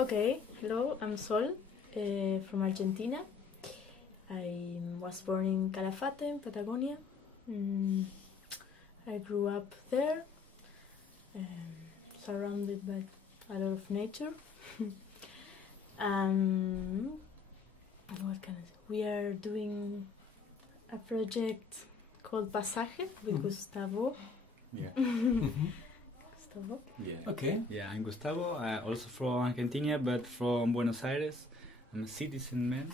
Okay, hello, I'm Sol from Argentina. I was born in Calafate, in Patagonia. I grew up there, surrounded by a lot of nature. What can I say? We are doing a project called Pasaje with Gustavo. Yeah. Gustavo? Yeah. Okay. Yeah, I'm Gustavo, also from Argentina, but from Buenos Aires. I'm a citizen man,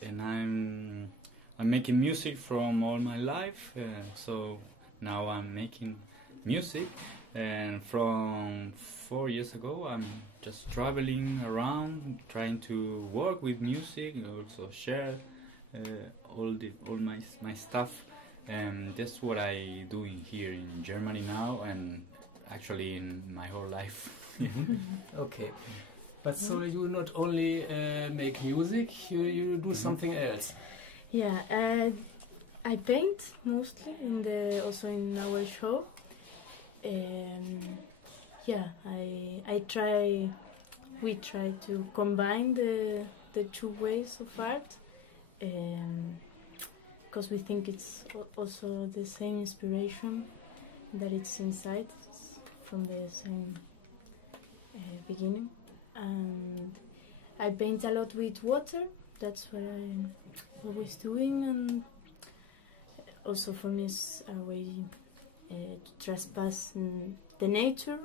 and I'm making music from all my life. So now I'm making music, and from 4 years ago I'm just traveling around, trying to work with music, and also share all my stuff. And that's what I do here in Germany now, and actually in my whole life. Okay. But so you not only make music, you do something else. Yeah, I paint mostly also in our show. Yeah, we try to combine the two ways of art, because we think it's also the same inspiration that it's inside from the same beginning. And I paint a lot with water. That's what I'm always doing, and also for me it's a way to trespass the nature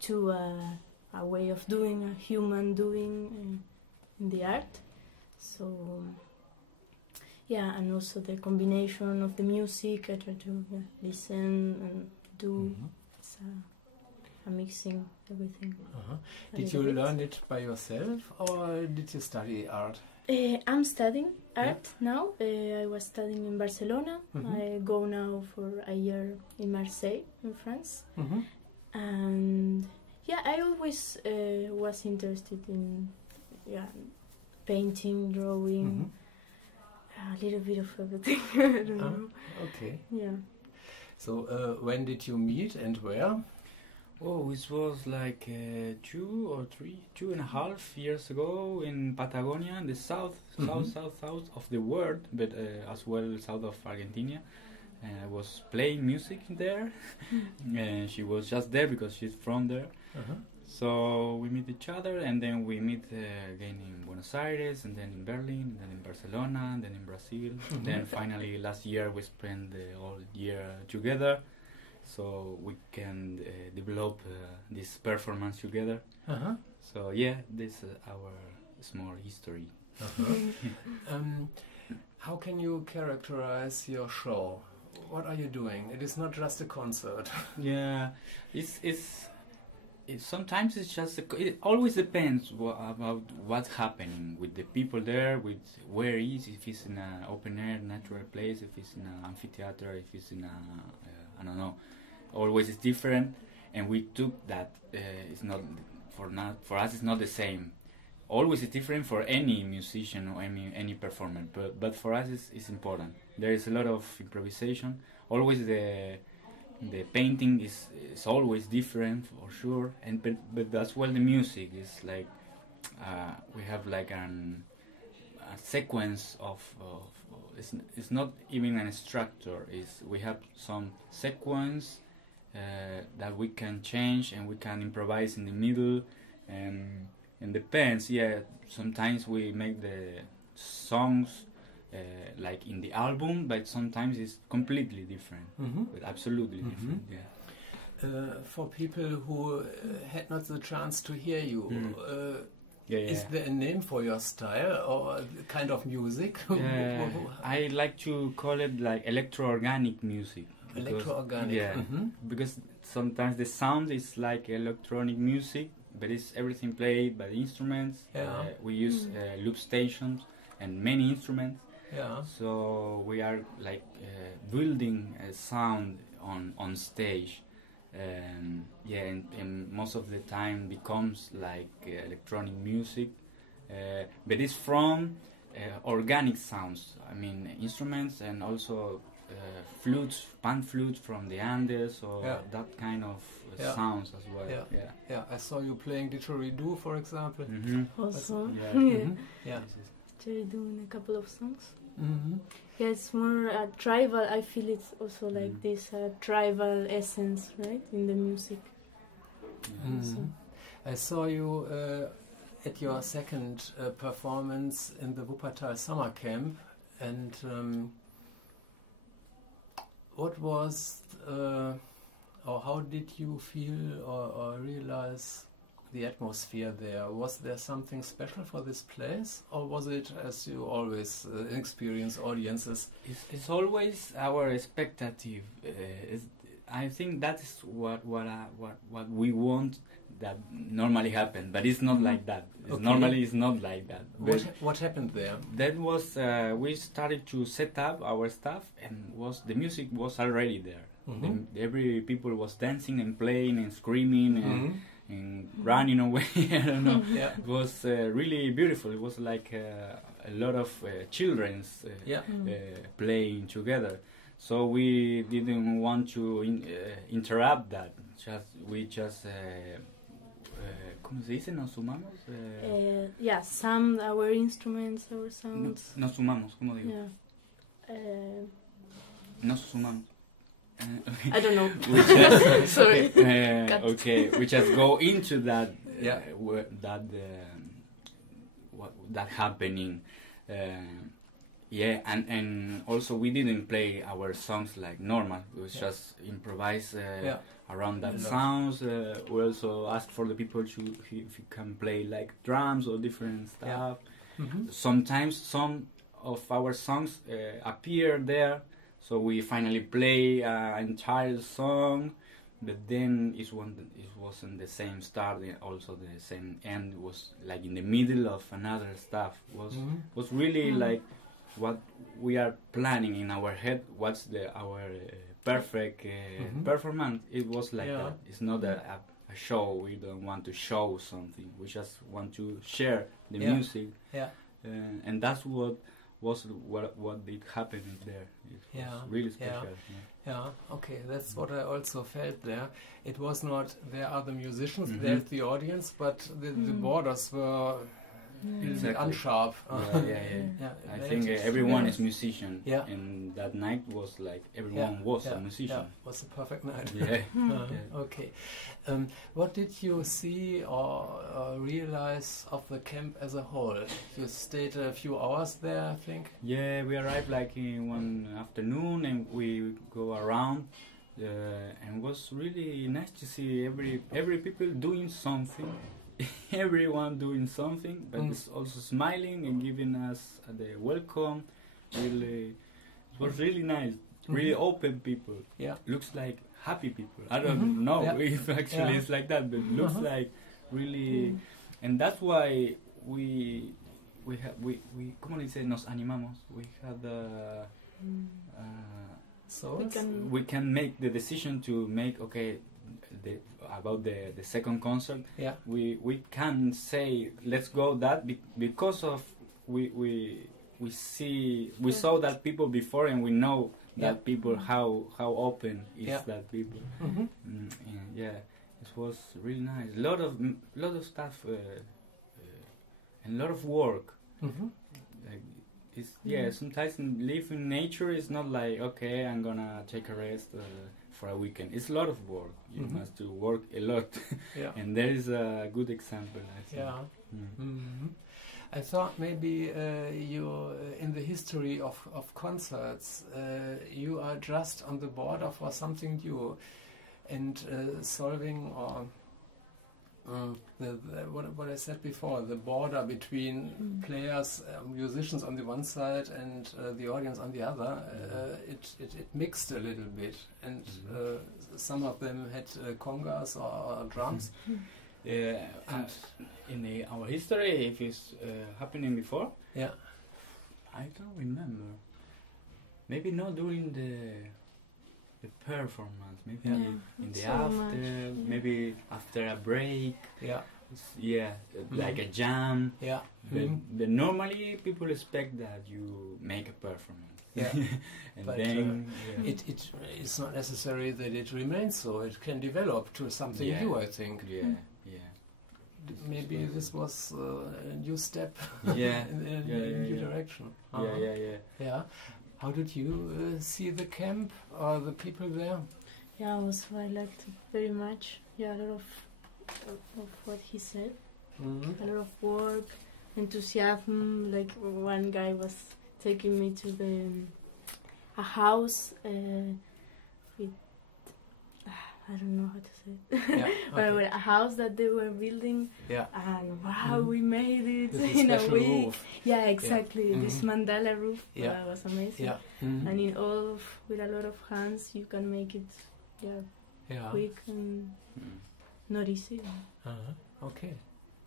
to a way of doing, a human doing in the art. So yeah, and also the combination of the music. I try to listen and do. It's a mixing everything. Did you learn it by yourself, or did you study art? I'm studying art now. I was studying in Barcelona. I go now for a year in Marseille, in France. And yeah, I always was interested in painting, drawing, a little bit of everything. I don't know. Okay. Yeah. So when did you meet and where? Oh, it was like 2.5 years ago in Patagonia, in the south of the world, but as well south of Argentina. And I was playing music there, and she was just there because she's from there. So we meet each other, and then we meet again in Buenos Aires, and then in Berlin, and then in Barcelona, and then in Brazil. Then finally last year we spent the whole year together, so we can develop this performance together. So yeah, this is our small history. How can you characterize your show? What are you doing? It is not just a concert. Yeah, it's sometimes it's just it always depends about what's happening with the people there, with where it is, if it's in an open air natural place, if it's in an amphitheater, if it's in a I don't know. Always it's different, and we took that. It's not for us. It's not the same. Always it's different for any musician or any performer. But for us it's important. There is a lot of improvisation. Always the painting is always different for sure. And but as well the music is like we have like a sequence of it's not even a structure. We have some sequence that we can change, and we can improvise in the middle, and depends. Yeah, sometimes we make the songs like in the album, but sometimes it's completely different, but absolutely different. Yeah. For people who had not the chance to hear you, is there a name for your style or kind of music? I like to call it like electro-organic music. Electro-organic. Yeah, because sometimes the sound is like electronic music, but it's everything played by the instruments. We use loop stations and many instruments. So we are like building a sound on stage. And most of the time becomes like electronic music, but it's from organic sounds. I mean instruments and also flutes, pan flutes from the Andes, or that kind of sounds as well. Yeah. I saw you playing didgeridoo, for example. Also, yeah. Didgeridoo in a couple of songs. Mm-hmm. Yeah, it's more tribal. I feel it's also like this tribal essence, right, in the music. Mm-hmm. I saw you at your second performance in the Wuppertal Sommercamp, and what was or how did you feel or realize the atmosphere there? Was there something special for this place, or was it, as you always experience audiences? It's always our expectative. I think that is what we want that normally happen, but it's not like that. Normally it's not like that. What happened there? That was we started to set up our stuff, and the music was already there. Every people was dancing and playing and screaming and running away. I don't know. It was really beautiful. It was like a lot of children's playing together. So we didn't want to interrupt that. We just ¿cómo se dice? Nos sumamos. Some our instruments, our sounds. Nos sumamos, ¿cómo digo? Nos sumamos. I don't know. Sorry. Okay, we just go into that. That happening. And also we didn't play our songs like normal. It was just improvise around that sounds. We also asked for the people if you can play like drums or different stuff. Sometimes some of our songs appear there, so we finally play an entire song. But then it wasn't the same start, also the same end. It was like in the middle of another stuff. Was really like what we are planning in our head. What's our perfect performance? It was like that. It's not a show. We don't want to show something. We just want to share the music. And that's what did happen there. It was really special. Okay, that's what I also felt there. It was not there are the musicians, there's the audience, but the borders were unsharp. I think everyone is musician, and that night was like everyone was a musician. It was a perfect night. Okay. What did you see or realize of the camp as a whole? You stayed a few hours there, I think. Yeah, we arrived like in one afternoon, and we go around. And it was really nice to see every people doing something. Everyone doing something, but it's also smiling and giving us the welcome. Really, it was really nice. Really open people. Looks like happy people. I don't know if actually it's like that, but looks like really. And that's why we ¿cómo dice? Nos animamos. We had so we can make the decision to make about the second concert. We can say let's go that because of we saw that people before, and we know that people how open is that people. It was really nice. A lot of stuff and a lot of work. Like sometimes live in nature is not like I'm gonna take a rest for a weekend. It's a lot of work. You must to work a lot. And there is a good example, I think. I thought maybe you in the history of concerts you are just on the border for something new and solving or what I said before, the border between players, musicians on the one side and the audience on the other, it mixed a little bit, and some of them had congas or drums. And in our history, if it's happening before, I don't remember. Maybe not during the performance, maybe in the after, maybe after a break. Like a jam. But normally people expect that you make a performance. Yeah. And But, then It is not necessary that it remains so. It can develop to something Yeah. new, I think. yeah, yeah, Maybe this was a new step Yeah. in a new direction. yeah. Yeah. How did you see the camp or the people there? Yeah, also I liked it very much. Yeah, a lot of what he said. Mm-hmm. A lot of work, enthusiasm. Like one guy was taking me to a house with I don't know how to say it. Yeah, But okay. a house that they were building, Yeah. and wow, we made it With a in a special week. roof. Yeah, exactly. This Mhm. mandala roof Yeah. was amazing. Yeah. Mhm. And with a lot of hands, you can make it Yeah. quick and Mm. not easy. Okay.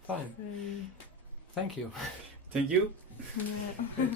Fine. Very, Thank you. Thank you. yeah.